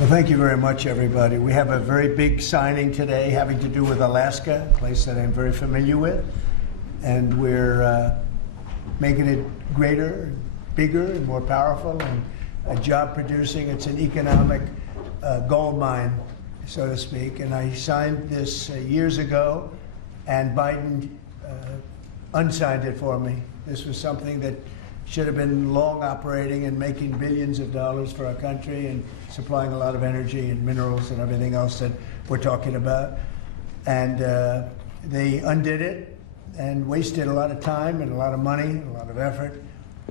Well, thank you very much, everybody. We have a very big signing today having to do with Alaska, a place that I'm very familiar with. And we're making it greater, bigger, and more powerful, and job producing. It's an economic gold mine, so to speak. And I signed this years ago, and Biden unsigned it for me. This was something that should have been long operating and making billions of dollars for our country and supplying a lot of energy and minerals and everything else that we're talking about. And they undid it and wasted a lot of time and a lot of money, a lot of effort.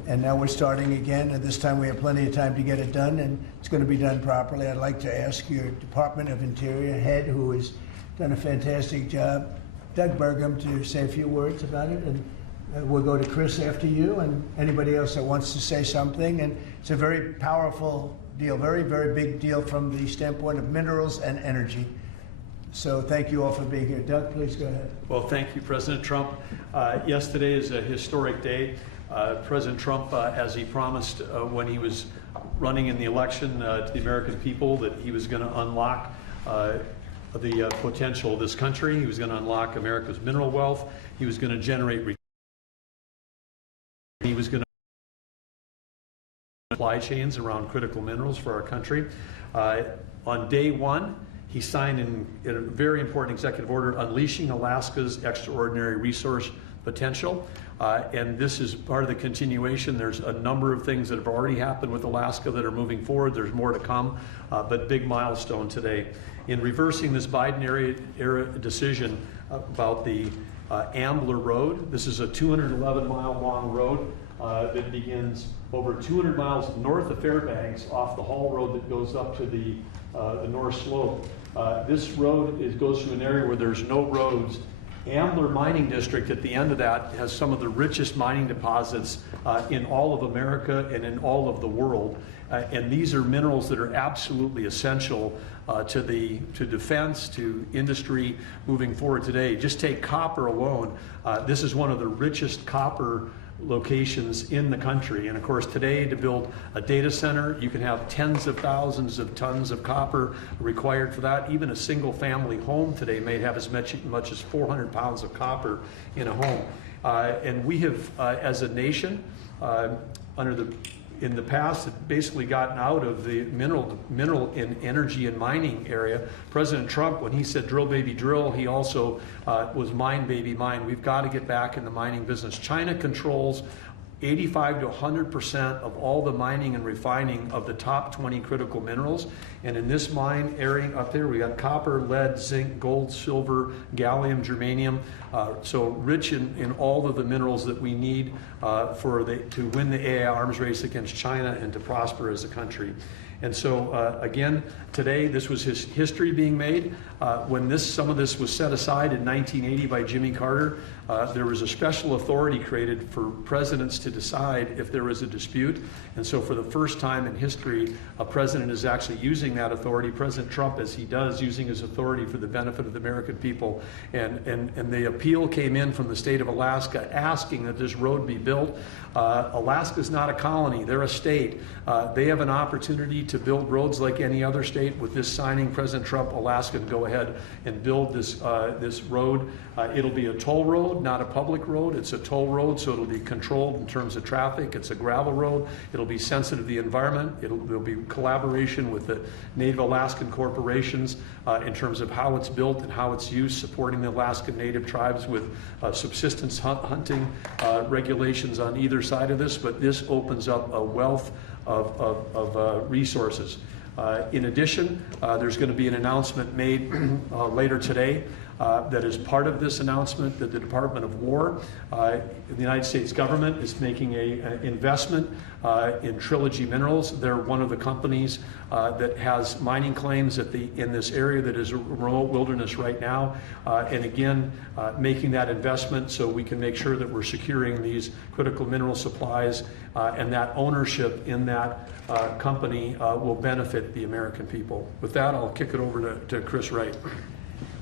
And now we're starting again, and this time we have plenty of time to get it done, and it's going to be done properly. I'd like to ask your Department of Interior head, who has done a fantastic job, Doug Burgum, to say a few words about it. And we'll go to Chris after you and anybody else that wants to say something. And it's a very powerful deal, very, very big deal from the standpoint of minerals and energy. So thank you all for being here. Doug, please go ahead. Well, thank you, President Trump. Yesterday is a historic day. President Trump, as he promised when he was running in the election to the American people, that he was going to unlock the potential of this country. He was going to unlock America's mineral wealth. He was going to generate. He was going to supply chains around critical minerals for our country. On day one, he signed in a very important executive order, unleashing Alaska's extraordinary resource potential. And this is part of the continuation. There's a number of things that have already happened with Alaska that are moving forward. There's more to come, but big milestone today. In reversing this Biden-era decision about the Ambler Road. This is a 211-mile long road that begins over 200 miles north of Fairbanks off the Hall Road that goes up to the North Slope. This road goes through an area where there's no roads. Ambler Mining District at the end of that has some of the richest mining deposits in all of America and in all of the world. And these are minerals that are absolutely essential to defense, to industry moving forward today. Just take copper alone. This is one of the richest copper locations in the country. And of course, today to build a data center, you can have tens of thousands of tons of copper required for that. Even a single family home today may have as much as 400 pounds of copper in a home. And we have, as a nation, in the past, have basically gotten out of the mineral and energy and mining area. President Trump, when he said drill baby drill, he also was mine baby mine. We've got to get back in the mining business. China controls 85 to 100% of all the mining and refining of the top 20 critical minerals. And in this mine area up there, we got copper, lead, zinc, gold, silver, gallium, germanium. So rich in all of the minerals that we need to win the AI arms race against China and to prosper as a country. And so, again, today, this was his history being made. When some of this was set aside in 1980 by Jimmy Carter, there was a special authority created for presidents to decide if there was a dispute. And so for the first time in history, a president is actually using that authority. President Trump, as he does, using his authority for the benefit of the American people. And the appeal came in from the state of Alaska asking that this road be built. Alaska's not a colony, they're a state. They have an opportunity to build roads like any other state. With this signing, President Trump, Alaska can go ahead and build this road. It'll be a toll road, not a public road. It's a toll road, so it'll be controlled in terms of traffic. It's a gravel road. It'll be sensitive to the environment. There'll be collaboration with the Native Alaskan corporations in terms of how it's built and how it's used, supporting the Alaskan Native tribes with subsistence hunting regulations on either side of this. But this opens up a wealth of resources. In addition, there's going to be an announcement made later today that is part of this announcement that the Department of War, the United States government, is making an investment in Trilogy Minerals. They're one of the companies that has mining claims in this area that is a remote wilderness right now. And again, making that investment so we can make sure that we're securing these critical mineral supplies and that ownership in that company will benefit the American people. With that, I'll kick it over to Chris Wright.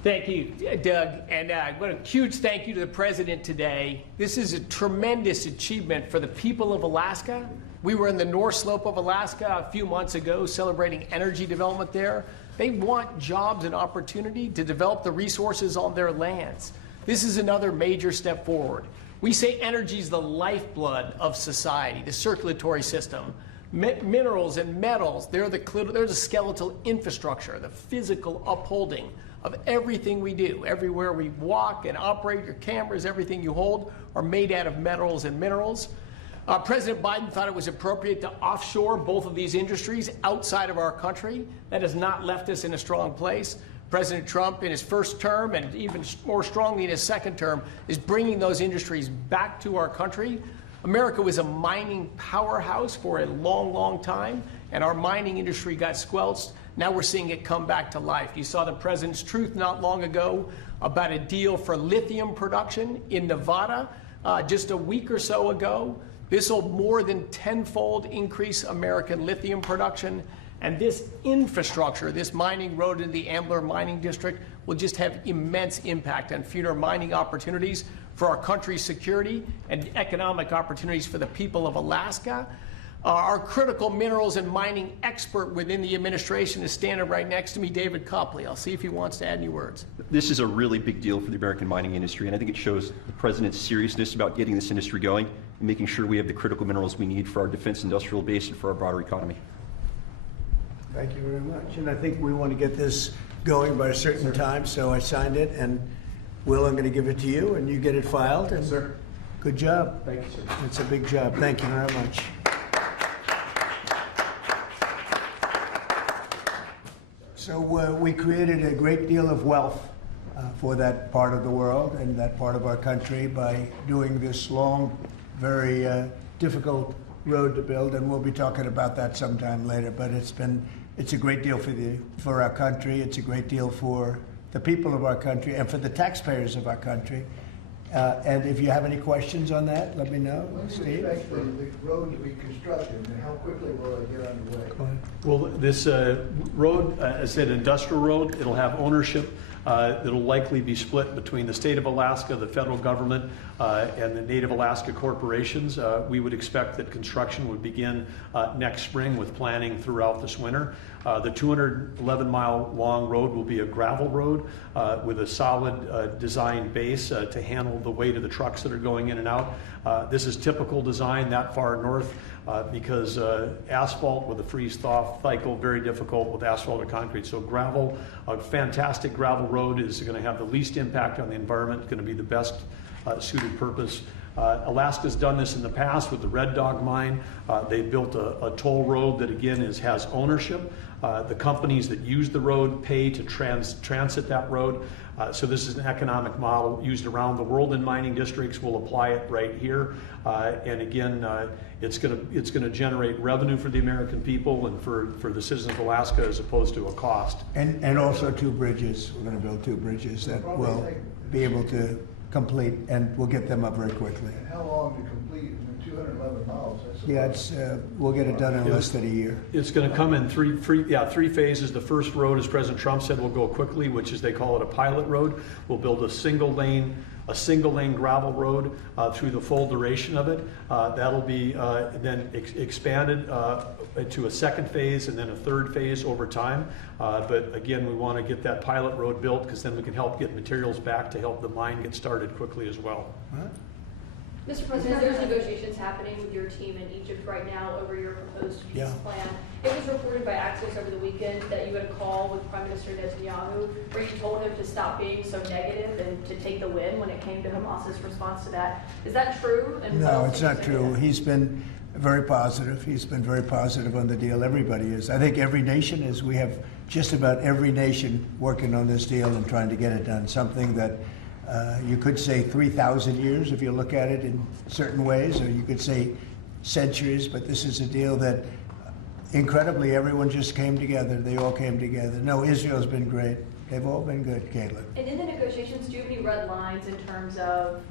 Thank you, Doug, and what a huge thank you to the President today. This is a tremendous achievement for the people of Alaska We were in the North Slope of Alaska a few months ago celebrating energy development there. They want jobs and opportunity to develop the resources on their lands. This is another major step forward. We say energy is the lifeblood of society, the circulatory system. Minerals and metals, they're the skeletal infrastructure, the physical upholding of everything we do. Everywhere we walk and operate, your cameras, everything you hold are made out of metals and minerals. President Biden thought it was appropriate to offshore both of these industries outside of our country. That has not left us in a strong place. President Trump, in his first term and even more strongly in his second term, is bringing those industries back to our country. America was a mining powerhouse for a long, long time, and our mining industry got squelched. Now we're seeing it come back to life. You saw the president's truth not long ago about a deal for lithium production in Nevada just a week or so ago. This will more than tenfold increase American lithium production. And this infrastructure, this mining road in the Ambler Mining District, will just have immense impact on future mining opportunities for our country's security and economic opportunities for the people of Alaska. Our critical minerals and mining expert within the administration is standing right next to me, David Copley. I'll see if he wants to add any words. This is a really big deal for the American mining industry, and I think it shows the president's seriousness about getting this industry going and making sure we have the critical minerals we need for our defense industrial base and for our broader economy. Thank you very much. And I think we want to get this going by a certain time, so I signed it. And Will, I'm going to give it to you, and you get it filed. And Sir. Good job. Thank you, sir. It's a big job. Thank you very much. So we created a great deal of wealth for that part of the world and that part of our country by doing this long, very difficult road to build, and we'll be talking about that sometime later. But it's a great deal for our country. It's a great deal for the people of our country and for the taxpayers of our country. And if you have any questions on that, let me know. When do you Steve? expect the road to be constructed, and how quickly will it get underway? Go ahead. Well, this road, as I said, industrial road, it'll have ownership. It'll likely be split between the state of Alaska, the federal government, and the Native Alaska corporations. We would expect that construction would begin next spring with planning throughout this winter. The 211-mile long road will be a gravel road with a solid design base to handle the weight of the trucks that are going in and out. This is typical design that far north because asphalt with a freeze-thaw cycle, very difficult with asphalt or concrete. So gravel, a fantastic gravel road is going to have the least impact on the environment, going to be the best suited purpose. Alaska's done this in the past with the Red Dog mine. They built a toll road that again has ownership. The companies that use the road pay to transit that road. So this is an economic model used around the world in mining districts. We'll apply it right here. And again, it's going to generate revenue for the American people and for the citizens of Alaska as opposed to a cost. And also 2 bridges. We're going to build 2 bridges that will be able to complete, and we'll get them up very quickly. And how long to complete? 211 miles. We'll get it done in less than a year. It's going to come in three phases. The first road, as President Trump said, will go quickly, which is they call it a pilot road. We'll build a single lane gravel road through the full duration of it. That'll be then expanded to a second phase and then a third phase over time. But again, we want to get that pilot road built because then we can help get materials back to help the mine get started quickly as well. Mr. President, there's negotiations happening with your team in Egypt right now over your proposed peace plan. It was reported by Axios over the weekend that you had a call with Prime Minister Netanyahu where you told him to stop being so negative and to take the win when it came to Hamas's response to that. Is that true? And No, it's not true. He's been very positive. He's been very positive on the deal. Everybody is. I think every nation is. We have just about every nation working on this deal and trying to get it done. Something that you could say 3,000 years if you look at it in certain ways, or you could say centuries, but this is a deal that incredibly everyone just came together. They all came together. No, Israel's been great. They've all been good, Caitlin. And in the negotiations, do you have any red lines in terms of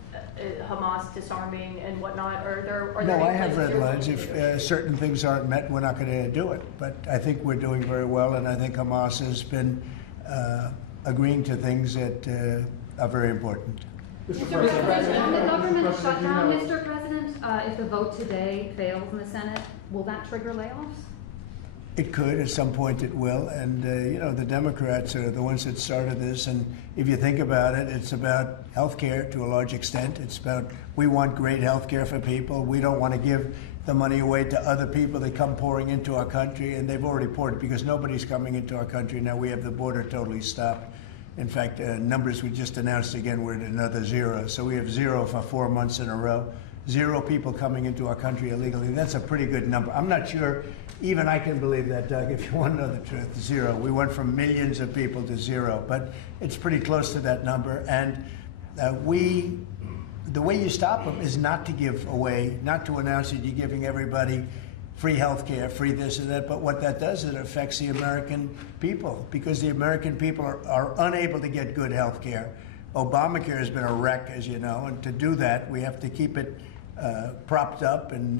Hamas disarming and whatnot? Are there No, any I have places red you're lines. willing to If negotiate? certain things aren't met, we're not going to do it. But I think we're doing very well, and I think Hamas has been agreeing to things that are very important. Mr. President, on the government shutdown, Mr. President, if the vote today fails in the Senate, will that trigger layoffs? It could, at some point it will, and you know, the Democrats are the ones that started this, and if you think about it, it's about health care to a large extent. It's about, we want great health care for people. We don't want to give the money away to other people that come pouring into our country, and they've already poured it because nobody's coming into our country now. We have the border totally stopped. In fact, numbers we just announced again, we're at another 0. So we have 0 for 4 months in a row. 0 people coming into our country illegally. That's a pretty good number. I'm not sure even I can believe that, Doug, if you want to know the truth. 0. We went from millions of people to 0, but it's pretty close to that number. And the way you stop them is not to give away, not to announce that you're giving everybody free health care, free this and that, but what that does is it affects the American people, because the American people are unable to get good health care. Obamacare has been a wreck, as you know, and to do that, we have to keep it propped up and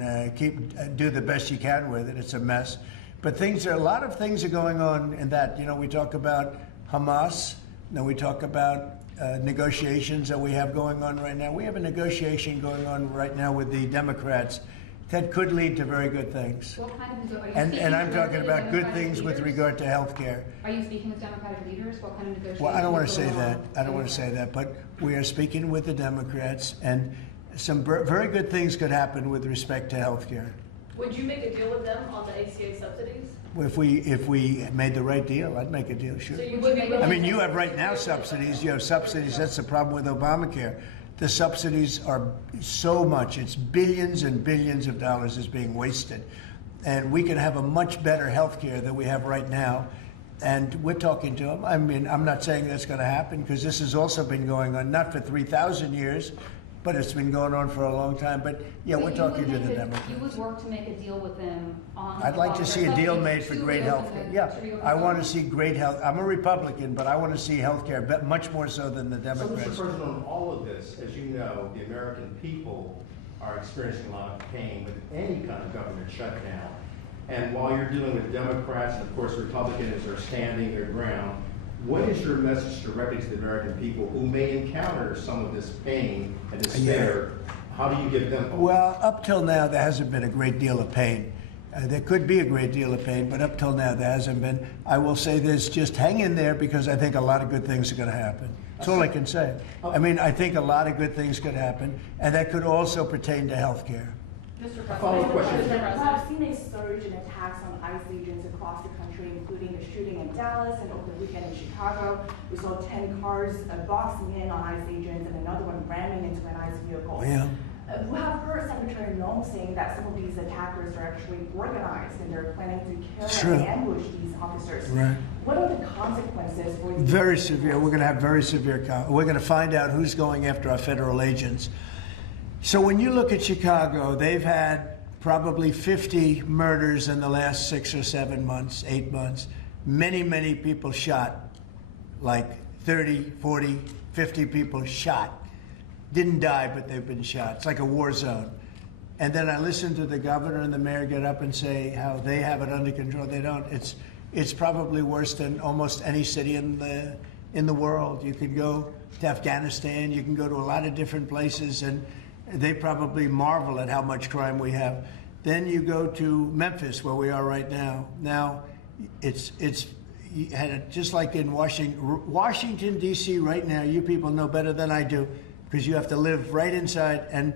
do the best you can with it. It's a mess. But a lot of things are going on in that. You know, we talk about Hamas, then we talk about negotiations that we have going on right now. We have a negotiation going on right now with the Democrats that could lead to very good things. What kind of, are you And I'm speaking talking with about good Democratic things with leaders? regard to health care. Are you speaking with Democratic leaders? What kind of negotiations? Well, I don't want to are say going that. on? I don't want to say that. But we are speaking with the Democrats, and some very good things could happen with respect to health care. Would you make a deal with them on the ACA subsidies? If we made the right deal, I'd make a deal, sure. So you would be I mean, you have right now subsidies. You have subsidies. That's the problem with Obamacare. The subsidies are so much. It's billions and billions of dollars is being wasted. And we can have a much better health care than we have right now. And we're talking to them. I mean, I'm not saying that's going to happen, because this has also been going on, not for 3,000 years, but it's been going on for a long time. But yeah, So we're you talking would to the make Democrats. You would work to make a deal with them on. I'd like to see a deal made for to great reopen health care. the- Yeah, to reopen I the- want to see great health. I'm a Republican, but I want to see health care much more so than the So, Democrats. Mr. President, on all of this, as you know, the American people are experiencing a lot of pain with any kind of government shutdown. And while you're dealing with Democrats and, of course, Republicans are standing their ground, what is your message directly to the American people who may encounter some of this pain and despair? How do you give them hope? Well, up till now, there hasn't been a great deal of pain. There could be a great deal of pain, but up till now, there hasn't been. I will say this, just hang in there, because I think a lot of good things are going to happen. That's all I can say. I mean, I think a lot of good things could happen, and that could also pertain to health care. Mr. A follow-up question. President. We have seen a surge in attacks on ICE agents across the country, including the shooting in Dallas and over the weekend in Chicago. We saw 10 cars boxing in on ICE agents and another one ramming into an ICE vehicle. Yeah. We have heard Secretary Noem saying that some of these attackers are actually organized and they're planning to kill and ambush these officers. Right. What are the consequences for these? Very severe. We're going to have very severe. We're going to find out who's going after our federal agents. So when you look at Chicago, they've had probably 50 murders in the last 6 or 7 months, 8 months. Many, many people shot, like 30, 40, 50 people shot. Didn't die, but they've been shot. It's like a war zone. And then I listened to the governor and the mayor get up and say how they have it under control. They don't. It's probably worse than almost any city in the world. You could go to Afghanistan. You can go to a lot of different places, and they probably marvel at how much crime we have. Then you go to Memphis, where we are right now. Now, it's just like in Washington, D.C. right now. You people know better than I do, because you have to live right inside. And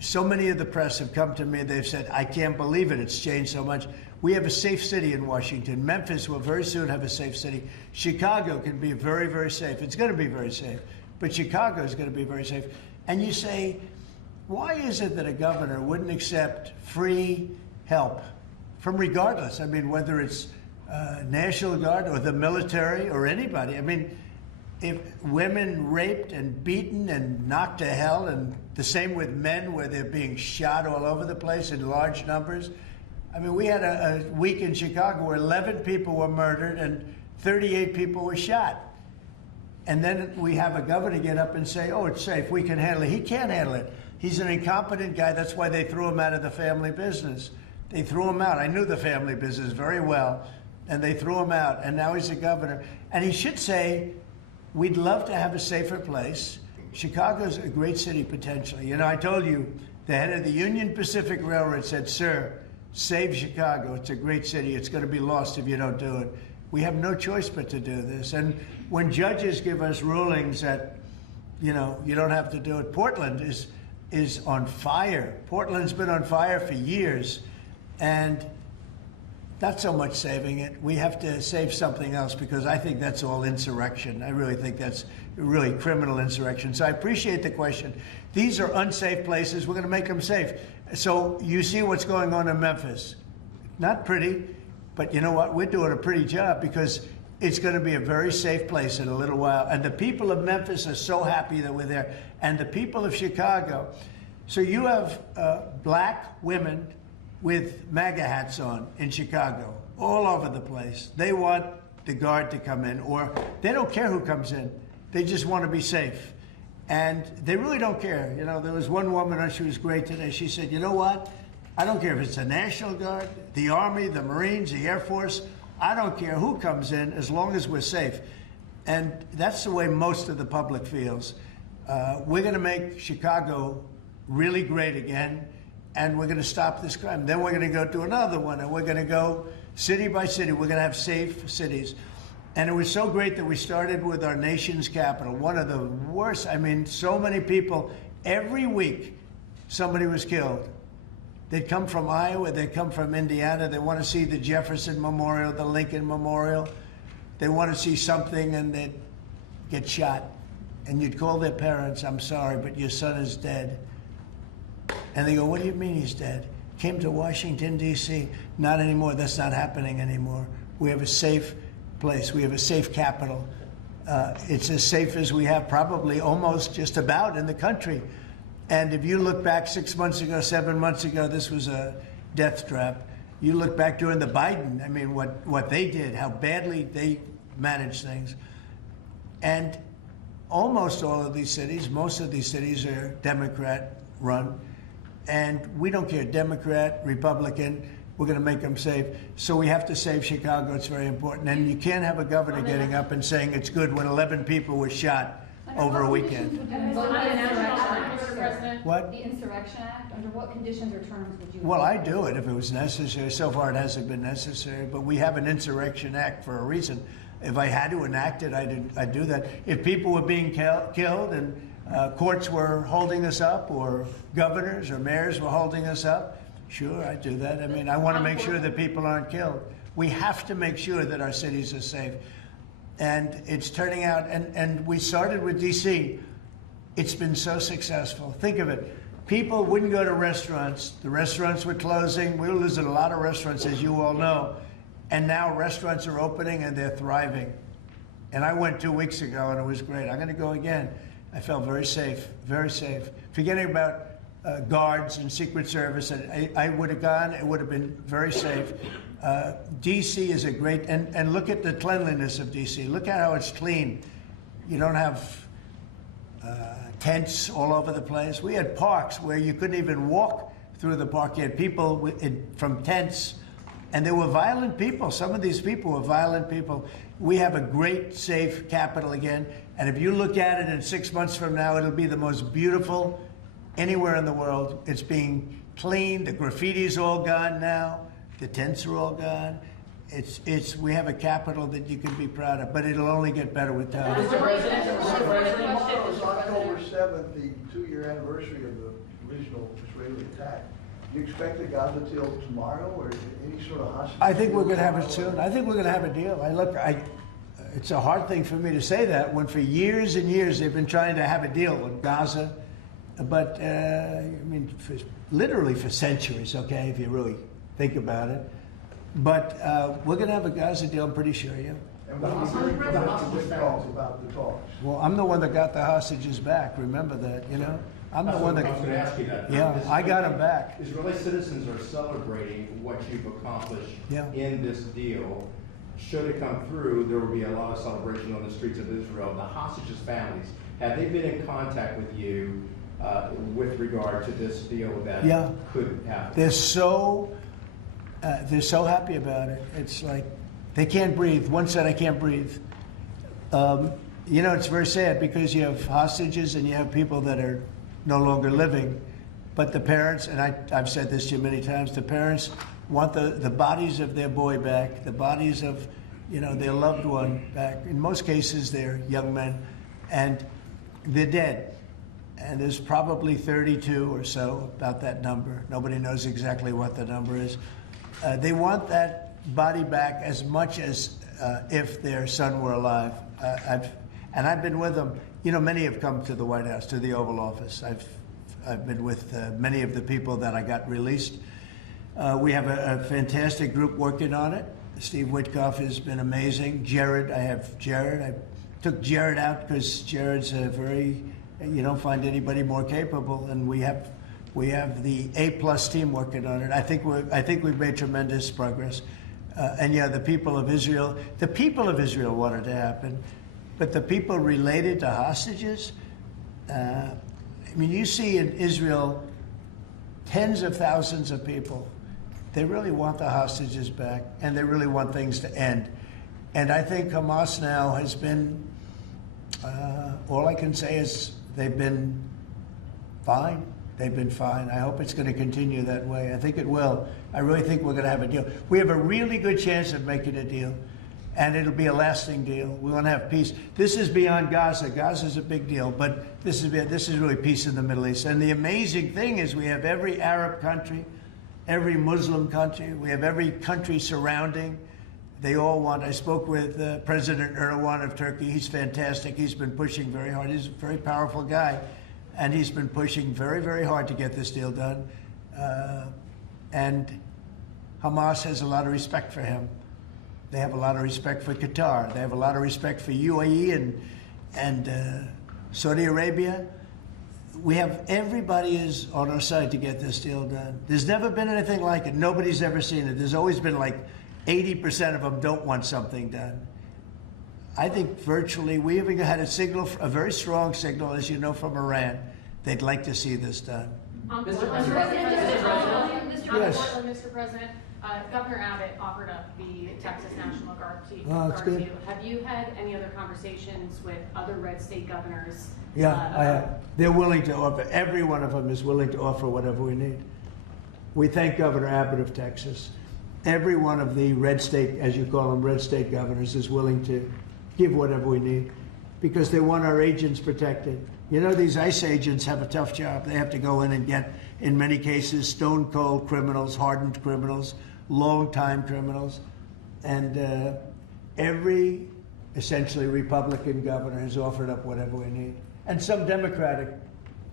so many of the press have come to me. They've said, I can't believe it. It's changed so much. We have a safe city in Washington. Memphis will very soon have a safe city. Chicago can be very, very safe. It's going to be very safe. But Chicago is going to be very safe. And you say, why is it that a governor wouldn't accept free help from regardless? I mean, whether it's National Guard or the military or anybody. I mean, if women raped and beaten and knocked to hell, and the same with men where they're being shot all over the place in large numbers. I mean, we had a week in Chicago where 11 people were murdered and 38 people were shot. And then we have a governor get up and say, oh, it's safe, we can handle it. He can't handle it. He's an incompetent guy. That's why they threw him out of the family business. They threw him out. I knew the family business very well, and they threw him out, and now he's a governor. And he should say, we'd love to have a safer place. Chicago's a great city potentially. You know, I told you The head of the Union Pacific Railroad said, "Sir, save Chicago. It's a great city. It's going to be lost if you don't do it." We have no choice but to do this. And when judges give us rulings that, you know, you don't have to do it, Portland is on fire. Portland's been on fire for years, and not so much saving it. We have to save something else, because I think that's all insurrection. I really think that's really criminal insurrection. So I appreciate the question. These are unsafe places. We're going to make them safe. So you see what's going on in Memphis. Not pretty, but you know what? We're doing a pretty job, because it's going to be a very safe place in a little while. And the people of Memphis are so happy that we're there. And the people of Chicago. So you have black women with MAGA hats on in Chicago, all over the place. They want the guard to come in, or they don't care who comes in. They just want to be safe. And they really don't care. You know, there was one woman, and she was great today. She said, "You know what? I don't care if it's the National Guard, the Army, the Marines, the Air Force. I don't care who comes in, as long as we're safe." And that's the way most of the public feels. We're going to make Chicago really great again, and we're going to stop this crime. Then we're going to go to another one, and we're going to go city by city. We're going to have safe cities. And it was so great that we started with our nation's capital, one of the worst. I mean, so many people, every week, somebody was killed. They'd come from Iowa, they'd come from Indiana, they want to see the Jefferson Memorial, the Lincoln Memorial. They want to see something, and they'd get shot. And you'd call their parents, "I'm sorry, but your son is dead." And they go, "What do you mean he's dead?" "Came to Washington, D.C. Not anymore. That's not happening anymore. We have a safe place. We have a safe capital. It's as safe as we have probably almost just about in the country. And if you look back 6 months ago, 7 months ago, this was a death trap. You look back during the Biden, I mean, what they did, how badly they managed things. And almost all of these cities, most of these cities are Democrat run. And we don't care, Democrat, Republican, we're going to make them safe. So we have to save Chicago. It's very important. And you can't have a governor getting up and saying it's good when 11 people were shot over a weekend. What? The Insurrection Act, under what conditions or terms would you? Well, I'd do it if it was necessary. So far, it hasn't been necessary. But we have an Insurrection Act for a reason. If I had to enact it, I'd do that. If people were being killed and courts were holding us up, or governors or mayors were holding us up, sure, I'd do that. I mean, I want to make sure that people aren't killed. We have to make sure that our cities are safe. And it's turning out, and we started with D.C. It's been so successful. Think of it. People wouldn't go to restaurants. The restaurants were closing. We were losing a lot of restaurants, as you all know. And now restaurants are opening, and they're thriving. And I went 2 weeks ago, and it was great. I'm going to go again. I felt very safe, very safe. Forgetting about guards and Secret Service, and I would have gone. It would have been very safe. D.C. is a great, and look at the cleanliness of D.C. Look at how it's clean. You don't have tents all over the place. We had parks where you couldn't even walk through the park. You had people from tents, and they were violent people. Some of these people were violent people. We have a great, safe capital again, and if you look at it in 6 months from now, it'll be the most beautiful anywhere in the world. It's being cleaned. The graffiti's all gone now. The tents are all gone. We have a capital that you can be proud of, but it'll only get better with time. Mr. President, tomorrow is October 7th, the 2-year anniversary of the original Israeli attack. Do you expect a Gaza deal tomorrow, or any sort of hostage? I think we're going to have it soon. I think we're going to have a deal. It's a hard thing for me to say that when for years and years they've been trying to have a deal with Gaza, but I mean, literally for centuries. Okay, if you really think about it. But we're going to have a Gaza deal, I'm pretty sure, yeah. And what do you think about the talks? Well, I'm the one that got the hostages back. Remember that, you know? I'm the one that. I was going to ask you that. Yeah, I got them back. Israeli citizens are celebrating what you've accomplished in this deal. Should it come through, there will be a lot of celebration on the streets of Israel. The hostages' families, have they been in contact with you with regard to this deal that could happen? They're so happy about it. It's like they can't breathe. One said, "I can't breathe." You know, it's very sad because you have hostages and you have people that are no longer living. But the parents, and I've said this to you many times, the parents want the bodies of their boy back, the bodies of, their loved one back. In most cases, they're young men, and they're dead. And there's probably 32 or so, about that number. Nobody knows exactly what the number is. They want that body back as much as if their son were alive. I've been with them. Many have come to the White House, to the Oval Office. I've been with many of the people that I got released. We have a fantastic group working on it. Steve Witkoff has been amazing. Jared, I have Jared. I took Jared out because Jared's you don't find anybody more capable, and we have the A+ team working on it. I think we've made tremendous progress. And yeah, the people of Israel wanted to happen, but the people related to hostages, you see in Israel tens of thousands of people. They really want the hostages back, and they really want things to end. And I think Hamas now has been, all I can say is they've been fine. They've been fine. I hope it's going to continue that way. I think it will. I really think we're going to have a deal. We have a really good chance of making a deal, and it'll be a lasting deal. We want to have peace. This is beyond Gaza. Gaza's a big deal, but this is really peace in the Middle East. And the amazing thing is we have every Arab country, every Muslim country, we have every country surrounding. They all want. I spoke with President Erdogan of Turkey. He's fantastic. He's been pushing very hard. He's a very powerful guy, and he's been pushing very, very hard to get this deal done. And Hamas has a lot of respect for him. They have a lot of respect for Qatar. They have a lot of respect for UAE and Saudi Arabia. Everybody is on our side to get this deal done. There's never been anything like it. Nobody's ever seen it. There's always been like 80% of them don't want something done. I think virtually, we even had a very strong signal, as you know, from Iran. They'd like to see this done. Mr. President, Governor Abbott offered up the Texas National Guard to you. Have you had any other conversations with other red state governors? Yeah, I have. They're willing to offer. Every one of them is willing to offer whatever we need. We thank Governor Abbott of Texas. Every one of the red state, as you call them, red state governors is willing to give whatever we need because they want our agents protected. These ICE agents have a tough job. They have to go in and get, in many cases, stone cold criminals, hardened criminals, long-time criminals. And every, essentially, Republican governor has offered up whatever we need. And some Democratic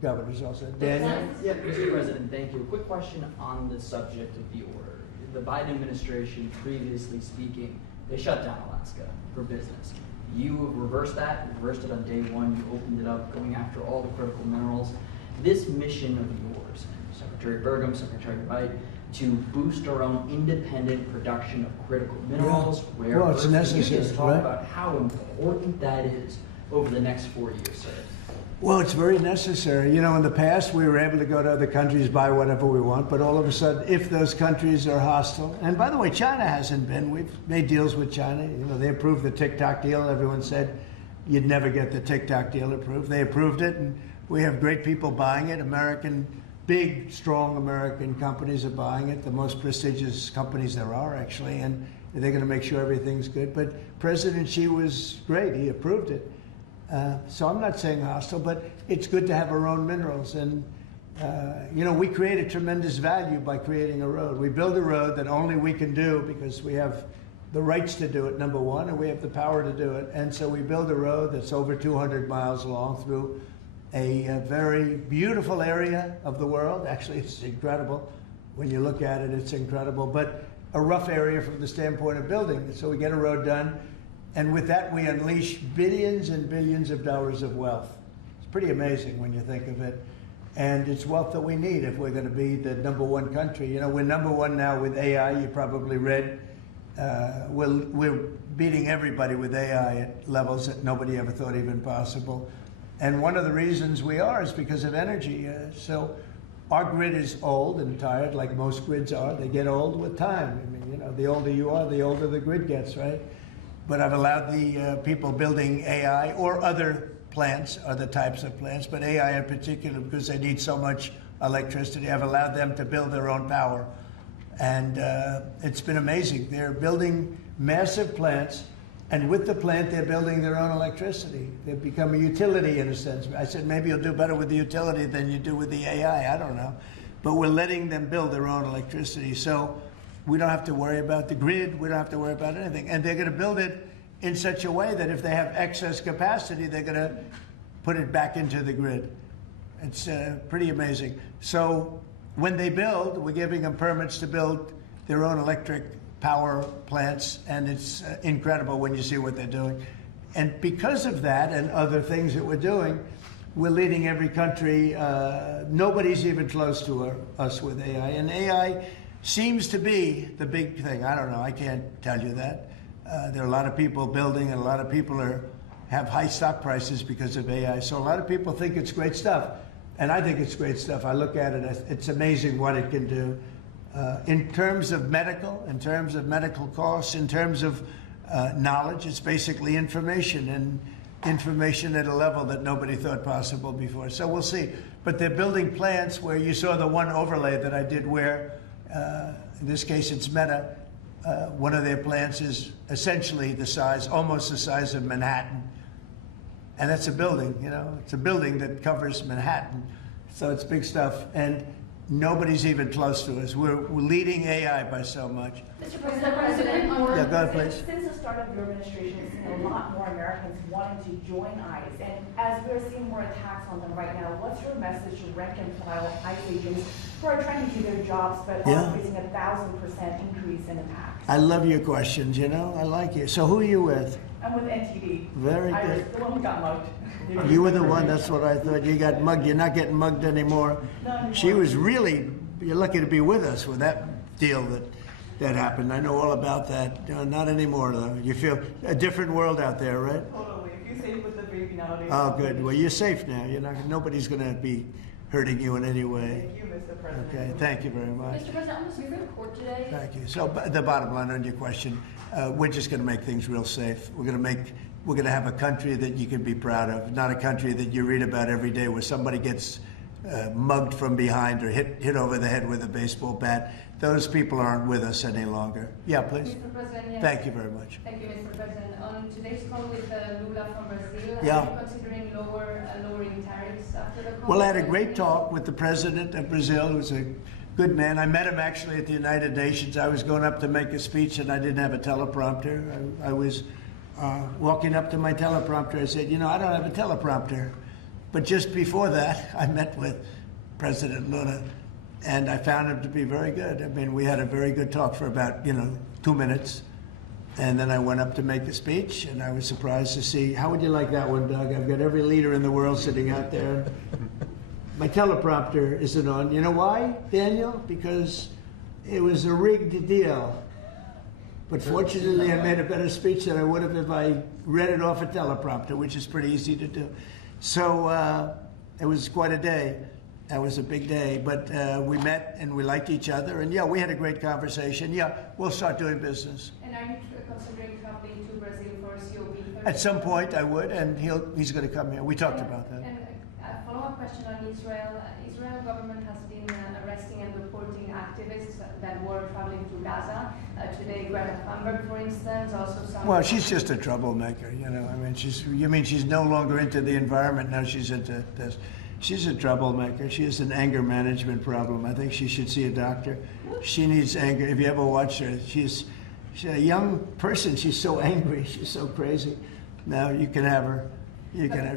governors also. Daniel? Yeah, Mr. President, thank you. A quick question on the subject of the order. The Biden administration, previously speaking, they shut down Alaska for business. You reversed that, reversed it on day one. You opened it up, going after all the critical minerals. This mission of yours, Secretary Burgum, Secretary Wright, to boost our own independent production of critical minerals, rare earths. It's necessary, Can you just talk right? about how important that is over the next 4 years, sir? Well, it's very necessary. In the past, we were able to go to other countries, buy whatever we want, but all of a sudden, if those countries are hostile, and by the way, China hasn't been. We've made deals with China. They approved the TikTok deal. Everyone said you'd never get the TikTok deal approved. They approved it, and we have great people buying it. Big, strong American companies are buying it, the most prestigious companies there are, actually, and they're going to make sure everything's good. But President Xi was great. He approved it. So I'm not saying hostile, but it's good to have our own minerals. And, we create a tremendous value by creating a road. We build a road that only we can do because we have the rights to do it, number one, and we have the power to do it. And so we build a road that's over 200 miles long through a very beautiful area of the world. Actually, it's incredible. When you look at it, it's incredible. But a rough area from the standpoint of building. So we get a road done. And with that, we unleash billions and billions of dollars of wealth. It's pretty amazing when you think of it. And it's wealth that we need if we're going to be the number one country. We're number one now with AI. You probably read. We're beating everybody with AI at levels that nobody ever thought even possible. And one of the reasons we are is because of energy. So our grid is old and tired, like most grids are. They get old with time. The older you are, the older the grid gets, right? But I've allowed the people building AI or other plants, other types of plants, but AI in particular, because they need so much electricity. I've allowed them to build their own power. And it's been amazing. They're building massive plants, and with the plant, they're building their own electricity. They've become a utility in a sense. I said, maybe you'll do better with the utility than you do with the AI. I don't know. But we're letting them build their own electricity. So we don't have to worry about the grid. We don't have to worry about anything. And they're going to build it in such a way that if they have excess capacity, they're going to put it back into the grid. It's pretty amazing. So when they build, we're giving them permits to build their own electric power plants, and it's incredible when you see what they're doing. And because of that and other things that we're doing, we're leading every country. Nobody's even close to us with AI. And AI seems to be the big thing. I don't know. I can't tell you that. There are a lot of people building, and a lot of people have high stock prices because of AI. So a lot of people think it's great stuff. And I think it's great stuff. I look at it, it's amazing what it can do. In terms of medical costs, in terms of knowledge, it's basically information, and information at a level that nobody thought possible before. So we'll see. But they're building plants where you saw the one overlay that I did where, in this case it's Meta, one of their plants is essentially almost the size of Manhattan. And that's a building, you know, it's a building that covers Manhattan. So it's big stuff. And nobody's even close to us. We're leading AI by so much. Mr. President, yeah, go ahead, please. Since the start of your administration, we've seen a lot more Americans wanting to join ICE. And as we're seeing more attacks on them right now, what's your message to rank and file ICE agents who are trying to do their jobs but are facing 1,000% increase in attacks? I love your questions, you know, I like you. So who are you with? I'm with NTD. Very good. I was the one who got mugged. You were the one, that's what I thought. You got mugged. You're not getting mugged anymore. She was really, you're lucky to be with us with that deal that happened. I know all about that. Not anymore, though. You feel a different world out there, right? Totally. If you're safe with the baby nowadays. Oh, good. Well, you're safe now. Nobody's going to be hurting you in any way. Thank you, Mr. President. Okay, thank you very much. Mr. President, on the Supreme Court today. Thank you. So the bottom line on your question, we're just going to make things real safe. We're going to have a country that you can be proud of, not a country that you read about every day where somebody gets mugged from behind or hit over the head with a baseball bat. Those people aren't with us any longer. Yeah, please. Mr. President, yes. Thank you very much. Thank you, Mr. President. On today's call with Lula from Brazil, Yeah. are you considering lowering tariffs after the call? Well, I had a great talk with the president of Brazil, who's a good man. I met him actually at the United Nations. I was going up to make a speech and I didn't have a teleprompter. I was walking up to my teleprompter. I said, I don't have a teleprompter. But just before that, I met with President Lula, and I found him to be very good. I mean, we had a very good talk for about, 2 minutes. And then I went up to make a speech, and I was surprised to see, how would you like that one, Doug? I've got every leader in the world sitting out there. My teleprompter isn't on. You know why, Daniel? Because it was a rigged deal. But fortunately, I made a better speech than I would have if I read it off a teleprompter, which is pretty easy to do. So it was quite a day. That was a big day. But we met and we liked each other. And yeah, we had a great conversation. Yeah, we'll start doing business. And are you considering traveling to Brazil for COP30? At some point, I would, and he's going to come here. We talked about that. And a follow-up question on Israel. Israel government has been arresting and deporting activists that were traveling to Gaza. Today, Greta Thunberg, for instance, also some... Well, she's just a troublemaker, I mean, she's no longer into the environment, now she's into this. She's a troublemaker. She has an anger management problem. I think she should see a doctor. She needs anger. If you ever watch her, she's a young person. She's so angry. She's so crazy. Now you can have her.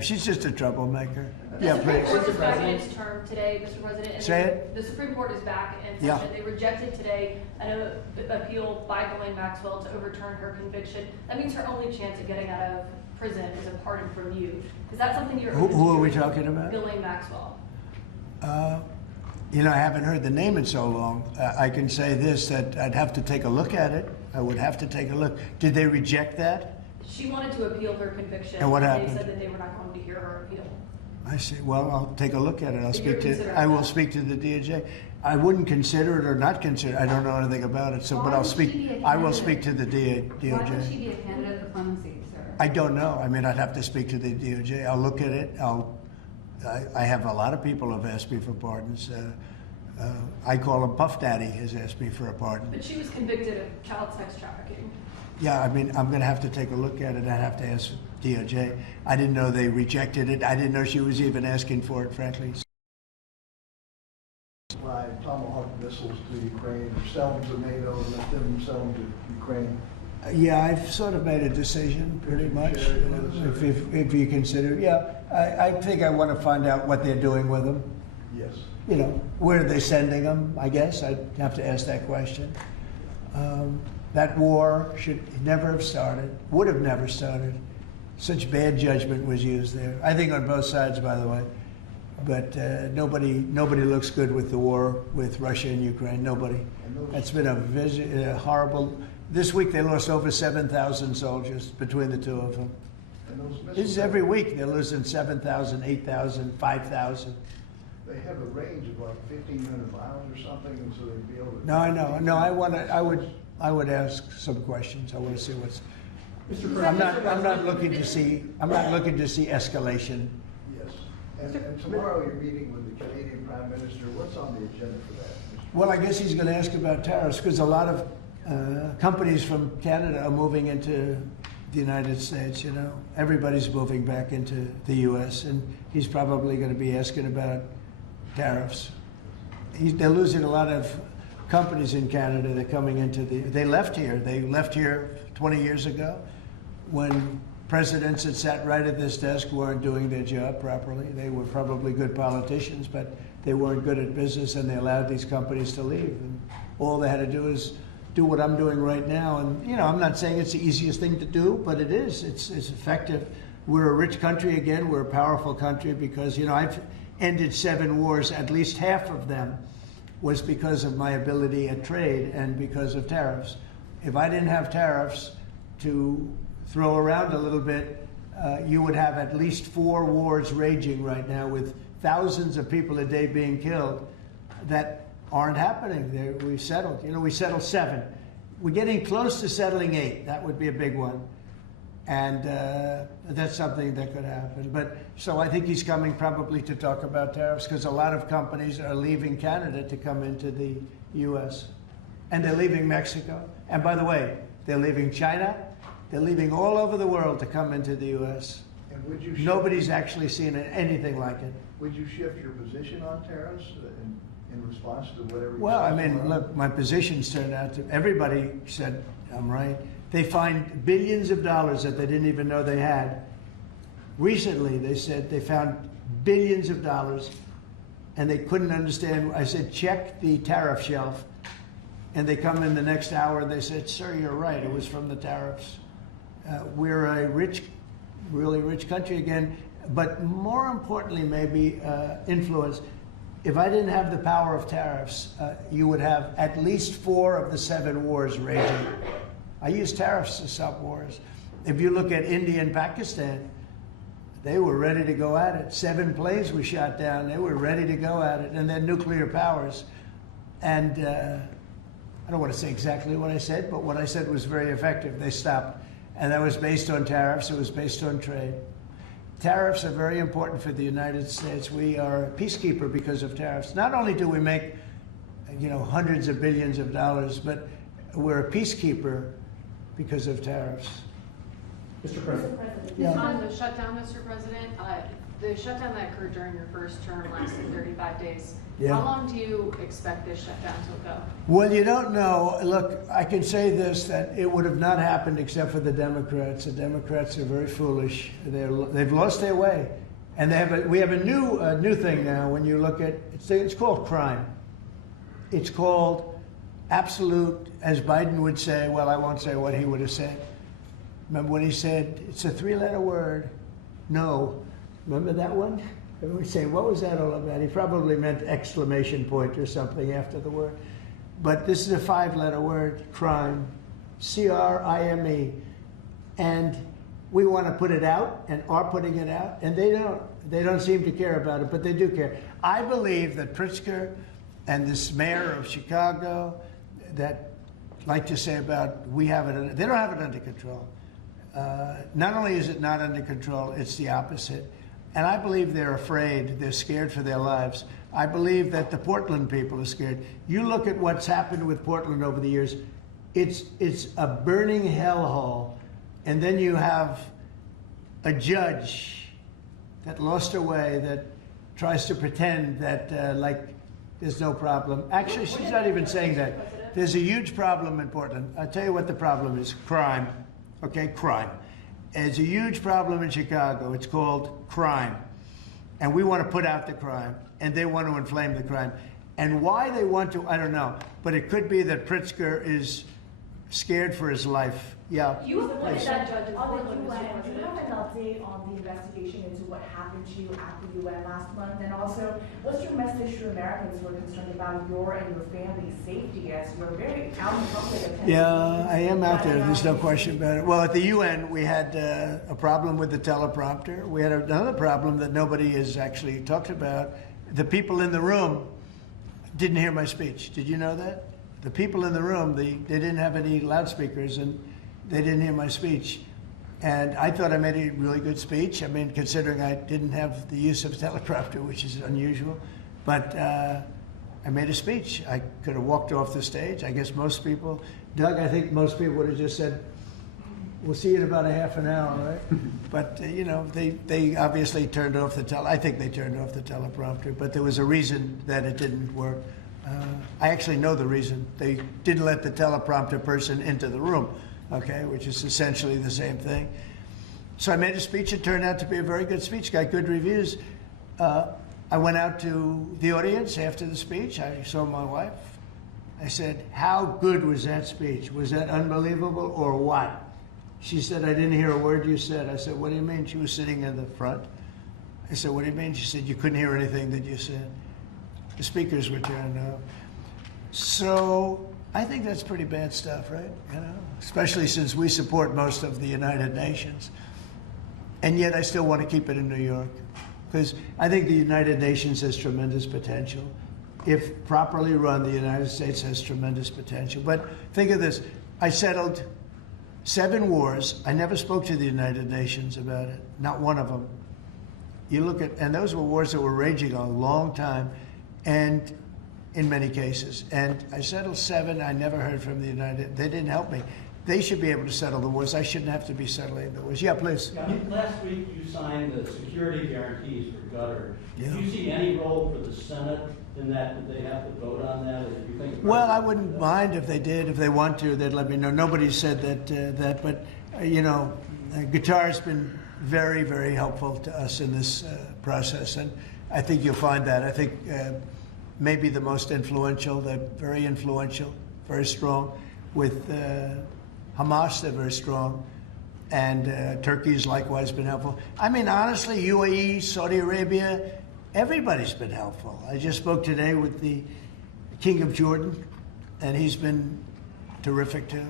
She's just a troublemaker. Yeah, please. The Supreme Court is back in its term today, Mr. President. And Say it. The Supreme Court is back in session. They rejected today an appeal by Ghislaine Maxwell to overturn her conviction. That means her only chance of getting out of prison is a pardon from you. Is that something you're open to? Who are we talking about? Ghislaine Maxwell. I haven't heard the name in so long. I can say this, that I'd have to take a look at it. I would have to take a look. Did they reject that? She wanted to appeal her conviction. And what happened? They said that they were not going to hear her appeal. I see. Well, I'll take a look at it. I will speak to the DOJ. I wouldn't consider it or not consider it. I don't know anything about it. So, but I will speak to the DOJ. Why would she be a candidate for clemency, sir? I don't know. I mean, I'd have to speak to the DOJ. I'll look at it. I have a lot of people who have asked me for pardons. I call him Puff Daddy has asked me for a pardon. But she was convicted of child sex trafficking. Yeah, I mean, I'm going to have to take a look at it. I'd have to ask DOJ. I didn't know they rejected it. I didn't know she was even asking for it, frankly. By Tomahawk missiles to Ukraine, or sell them to NATO and let them sell them to Ukraine. Yeah, I've sort of made a decision, pretty much. Share it You know, with us, if you consider, yeah, I think I want to find out what they're doing with them. Yes. You know, where are they sending them? I guess I'd have to ask that question. That war should never have started, would have never started. Such bad judgment was used there. I think on both sides, by the way. But nobody looks good with the war with Russia and Ukraine. Nobody. That's been a horrible. This week they lost over 7,000 soldiers between the two of them. And those missiles, This is every week they're losing 7,000, 8,000, 5,000. they have a range of like 1,500 miles or something, and so they'd be able to. No, I know. No, I would ask some questions. I want to see what's. I'm not looking to see escalation. Yes. And tomorrow you're meeting with the Canadian Prime Minister. What's on the agenda for that? Well, I guess he's going to ask about tariffs because a lot of companies from Canada are moving into the United States. You know, everybody's moving back into the U.S. and he's probably going to be asking about tariffs. They're losing a lot of companies in Canada. They're coming into They left here. They left here 20 years ago when presidents that sat right at this desk weren't doing their job properly. They were probably good politicians, but they weren't good at business, and they allowed these companies to leave. And all they had to do is do what I'm doing right now. And, you know, I'm not saying it's the easiest thing to do, but it is. It's effective. We're a rich country again. We're a powerful country because, you know, I've ended 7 wars. At least half of them was because of my ability at trade and because of tariffs. If I didn't have tariffs to throw around a little bit, you would have at least 4 wars raging right now with thousands of people a day being killed that aren't happening. We've settled. You know, we settled 7. We're getting close to settling 8. That would be a big one. And that's something that could happen. But so I think he's coming probably to talk about tariffs because a lot of companies are leaving Canada to come into the U.S. And they're leaving Mexico. And by the way, they're leaving China. They're leaving all over the world to come into the U.S. And would you Nobody's actually seen anything like it. Would you shift your position on tariffs in response to whatever? Well, I mean, look, my positions turned out to, everybody said I'm right. They find billions of dollars that they didn't even know they had. Recently, they said they found billions of dollars and they couldn't understand. I said, check the tariff shelf. And they come in the next hour and they said, sir, you're right. It was from the tariffs. We're a rich, really rich country again. But more importantly, maybe influence. If I didn't have the power of tariffs, you would have at least 4 of the 7 wars raging. I use tariffs to stop wars. If you look at India and Pakistan, they were ready to go at it. 7 planes were shot down. They were ready to go at it. And then nuclear powers. And I don't want to say exactly what I said, but what I said was very effective. They stopped. And that was based on tariffs. It was based on trade. Tariffs are very important for the United States. We are a peacekeeper because of tariffs. Not only do we make, you know, hundreds of billions of dollars, but we're a peacekeeper because of tariffs. Mr. President. Yeah. On the shutdown, Mr. President, the shutdown that occurred during your first term lasted 35 days. Yeah. How long do you expect this shutdown to go? Well, you don't know. Look, I can say this, that it would have not happened except for the Democrats. The Democrats are very foolish. They've lost their way. And we have a new thing now when you look at, it's called crime. It's called absolute, as Biden would say, well, I won't say what he would have said. Remember when he said, it's a 3-letter word, no. Remember that one? Everyone would say, what was that all about? He probably meant exclamation point or something after the word. But this is a 5-letter word, crime, C-R-I-M-E. And we want to put it out and are putting it out, and they don't. They don't seem to care about it, but they do care. I believe that Pritzker and this mayor of Chicago that like to say about we have it, they don't have it under control. Not only is it not under control, it's the opposite. And I believe they're afraid. They're scared for their lives. I believe that the Portland people are scared. You look at what's happened with Portland over the years. It's a burning hellhole. And then you have a judge that lost her way, that tries to pretend that like there's no problem. Actually, she's not even saying that. There's a huge problem in Portland. I'll tell you what the problem is. Crime. Okay, crime. There's a huge problem in Chicago. It's called crime. And we want to put out the crime, and they want to inflame the crime. And why they want to, I don't know. But it could be that Pritzker is scared for his life. Yeah. You appointed that judge in On the Portland, Mr. UN, do you President. have an update on the investigation into what happened to you at the UN last month? And also, what's your message to Americans who are concerned about your and your family's safety as you're very out in public attending? Yeah, I am out there. There's no question about it. Well, at the UN, we had a problem with the teleprompter. We had another problem that nobody has actually talked about. The people in the room didn't hear my speech. Did you know that? The people in the room, they didn't have any loudspeakers, and they didn't hear my speech. And I thought I made a really good speech. I mean, considering I didn't have the use of a teleprompter, which is unusual. But I made a speech. I could have walked off the stage. I guess most people, Doug, I think most people would have just said, we'll see you in about a half an hour, right? But, you know, they obviously turned off the I think they turned off the teleprompter, but there was a reason that it didn't work. I actually know the reason. They didn't let the teleprompter person into the room, okay, which is essentially the same thing. So I made a speech. It turned out to be a very good speech, got good reviews. I went out to the audience after the speech. I saw my wife. I said, how good was that speech? Was that unbelievable or what? She said, I didn't hear a word you said. I said, what do you mean? She was sitting in the front. I said, what do you mean? She said, you couldn't hear anything that you said. The speakers were turned off. So I think that's pretty bad stuff, right? You know, especially since we support most of the United Nations. And yet I still want to keep it in New York, because I think the United Nations has tremendous potential. If properly run, the United States has tremendous potential. But think of this. I settled 7 wars. I never spoke to the United Nations about it, not one of them. You look at, and those were wars that were raging a long time, and in many cases. And I settled 7. I never heard from the United. They didn't help me. They should be able to settle the wars. I shouldn't have to be settling the wars. Yeah, please. Last week you signed the security guarantees for Qatar. Yeah. Do you see any role for the Senate in that? Did they have to vote on that? Or do you think? Well, I wouldn't mind if they did. If they want to, they'd let me know. Nobody said that. But you know, Qatar's been very, very helpful to us in this process, and I think you'll find that. I think maybe the most influential. They're very influential, very strong. With Hamas, they're very strong, and Turkey's likewise been helpful. I mean, honestly, UAE, Saudi Arabia, everybody's been helpful. I just spoke today with the King of Jordan, and he's been terrific too.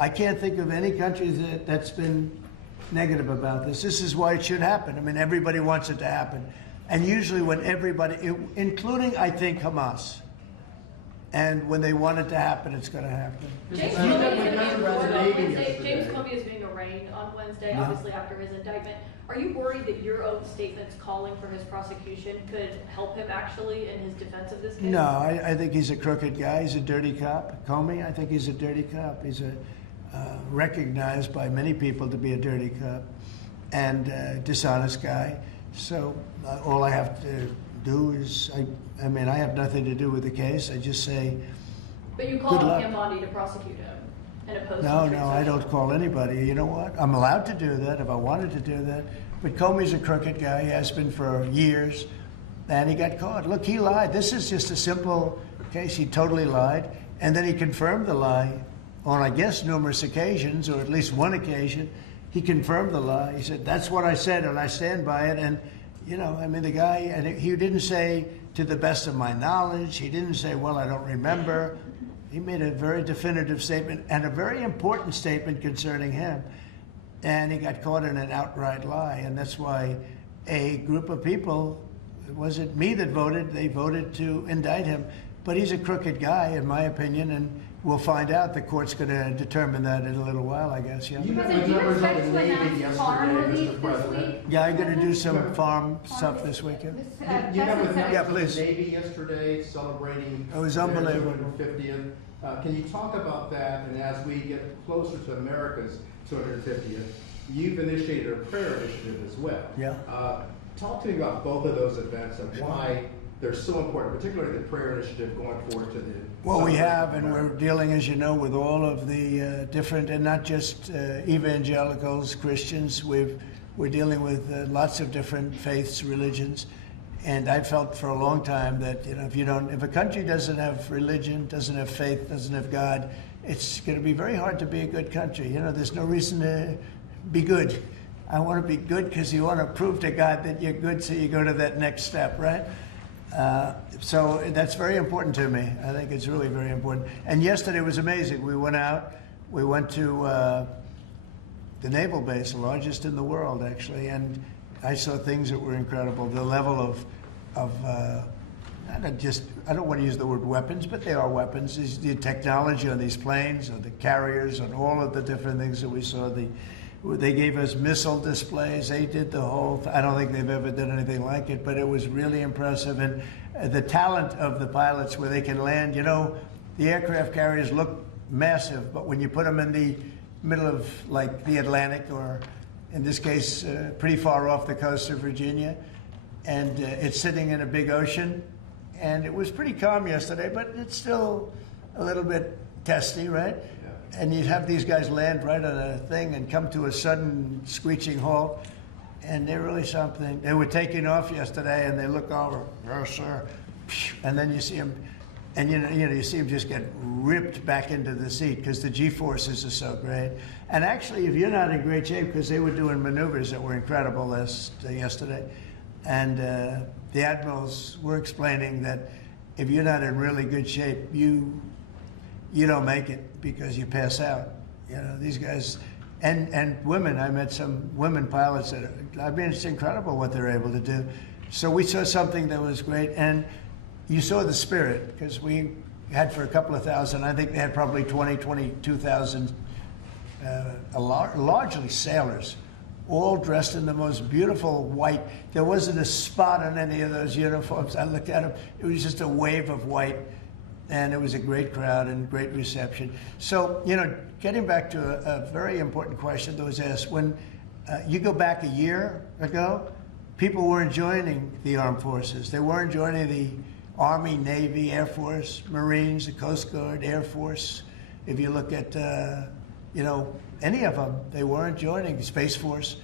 I can't think of any country that's been negative about this. This is why it should happen. I mean, everybody wants it to happen. And usually when everybody, including, I think, Hamas, and when they want it to happen, it's going to happen. James Comey is being arraigned on Wednesday, Yeah. obviously after his indictment. Are you worried that your own statements calling for his prosecution could help him actually in his defense of this case? No, I think he's a crooked guy. He's a dirty cop. Comey, I think he's a dirty cop. He's recognized by many people to be a dirty cop and dishonest guy. So all I have to do is, I mean, I have nothing to do with the case. I just say, But you called on him, Bondi, to prosecute him and oppose no, him. I don't call anybody. You know what? I'm allowed to do that if I wanted to do that. But Comey's a crooked guy. He has been for years. And he got caught. Look, he lied. This is just a simple case. He totally lied. And then he confirmed the lie on, I guess, numerous occasions, or at least one occasion. He confirmed the lie. He said, that's what I said, and I stand by it. And, you know, I mean, the guy, and he didn't say, to the best of my knowledge. He didn't say, well, I don't remember. He made a very definitive statement and a very important statement concerning him. And he got caught in an outright lie. And that's why a group of people, it wasn't me that voted, they voted to indict him. But he's a crooked guy, in my opinion, and we'll find out. The court's going to determine that in a little while, I guess. Yeah. You met President, with do you members of expect the to Navy announce farm yesterday, relief Mr. this President. week? Yeah, I'm going to do some farm stuff this weekend. You met with Yeah, members please. of the Navy yesterday celebrating It was their unbelievable. 250th. Can you talk about that? And as we get closer to America's 250th, you've initiated a prayer initiative as well. Yeah. Talk to me about both of those events and why they're so important, particularly the prayer initiative going forward to the. Well, we celebration have, of and we're America. dealing, as you know, with all of the different, and not just evangelicals, Christians. We're dealing with lots of different faiths, religions, and I felt for a long time that if a country doesn't have religion, doesn't have faith, doesn't have God, it's going to be very hard to be a good country. There's no reason to be good. I want to be good because you want to prove to God that you're good, so you go to that next step, right? So that's very important to me. I think it's really very important. And yesterday was amazing. We went out. We went to the naval base, the largest in the world, actually, and I saw things that were incredible. The level of I don't want to use the word weapons, but they are weapons. The technology on these planes, on the carriers, on all of the different things that we saw. They gave us missile displays. They did the whole. I don't think they've ever done anything like it, but it was really impressive. And the talent of the pilots, where they can land. The aircraft carriers look massive, but when you put them in the middle of like the Atlantic, or in this case, pretty far off the coast of Virginia, and it's sitting in a big ocean, and it was pretty calm yesterday, but it's still a little bit testy, right? And you'd have these guys land right on a thing and come to a sudden screeching halt, and they're really something. They were taking off yesterday, and they look over, yes, sir, and then you see them, and you see them just get ripped back into the seat because the G-forces are so great. And actually, if you're not in great shape, because they were doing maneuvers that were incredible yesterday, and the admirals were explaining that if you're not in really good shape, you don't make it because you pass out. These guys, and women. I met some women pilots it's incredible what they're able to do. So we saw something that was great, and you saw the spirit, because we had for a couple of thousand. I think they had probably 22,000, largely sailors, all dressed in the most beautiful white. There wasn't a spot on any of those uniforms. I looked at them. It was just a wave of white. And it was a great crowd and great reception. So, getting back to a very important question that was asked, when you go back a year ago, people weren't joining the armed forces. They weren't joining the Army, Navy, Air Force, Marines, the Coast Guard, Air Force. If you look at, any of them, they weren't joining the Space Force.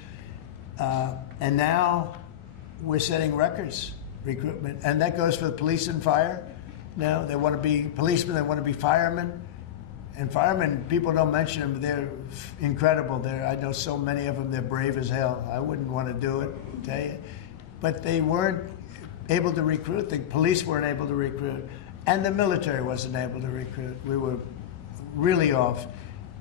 And now we're setting records, recruitment. And that goes for the police and fire. Now they want to be policemen, they want to be firemen. And firemen, people don't mention them, they're incredible. I know so many of them, they're brave as hell. I wouldn't want to do it, I'll tell you. But they weren't able to recruit. The police weren't able to recruit. And the military wasn't able to recruit. We were really off.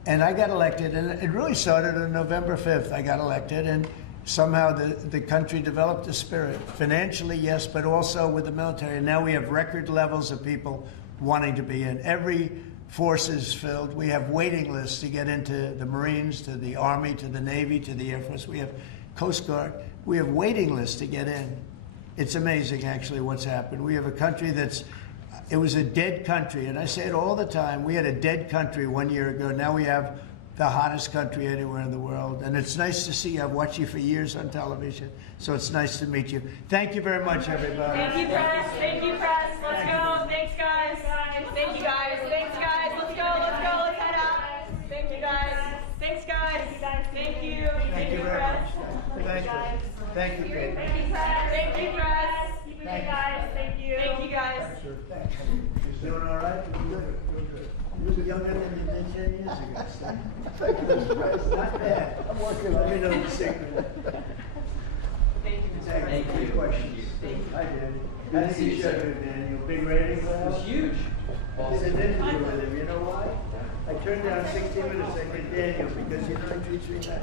And I got elected, and it really started on November 5th. I got elected, and somehow the country developed a spirit. Financially, yes, but also with the military. And now we have record levels of people wanting to be in. Every force is filled. We have waiting lists to get into the Marines, to the Army, to the Navy, to the Air Force. We have Coast Guard. We have waiting lists to get in. It's amazing, actually, what's happened. We have a country it was a dead country. And I say it all the time. We had a dead country 1 year ago. Now we have the hottest country anywhere in the world. And it's nice to see you. I've watched you for years on television, so it's nice to meet you. Thank you very much, everybody. Thank you, press. Thank you, press. Let's go. Thanks, guys. Thank you, guys. Thanks, guys. Let's go. Let's go. Let's head out. Thank you, guys. Thanks, guys. Thank you. Thank you very much. Thank you. Thank you, Kate. Thank you, press. Thank you, press. Thank you. Guys. Thank you. Thank you, guys. Thanks. You doing all right? Good. You look younger than you did 10 years ago. Thank you, Mr. Price. Not bad. I'm working. Let me know the secret. Thank you, Mr. President. Thank you. Any questions? Hi, Danny. How did you show it, Daniel? Big rating for us? It's huge. I did an interview with him. You know why? I turned down 60 minutes. I said, Daniel, because he treats me nice.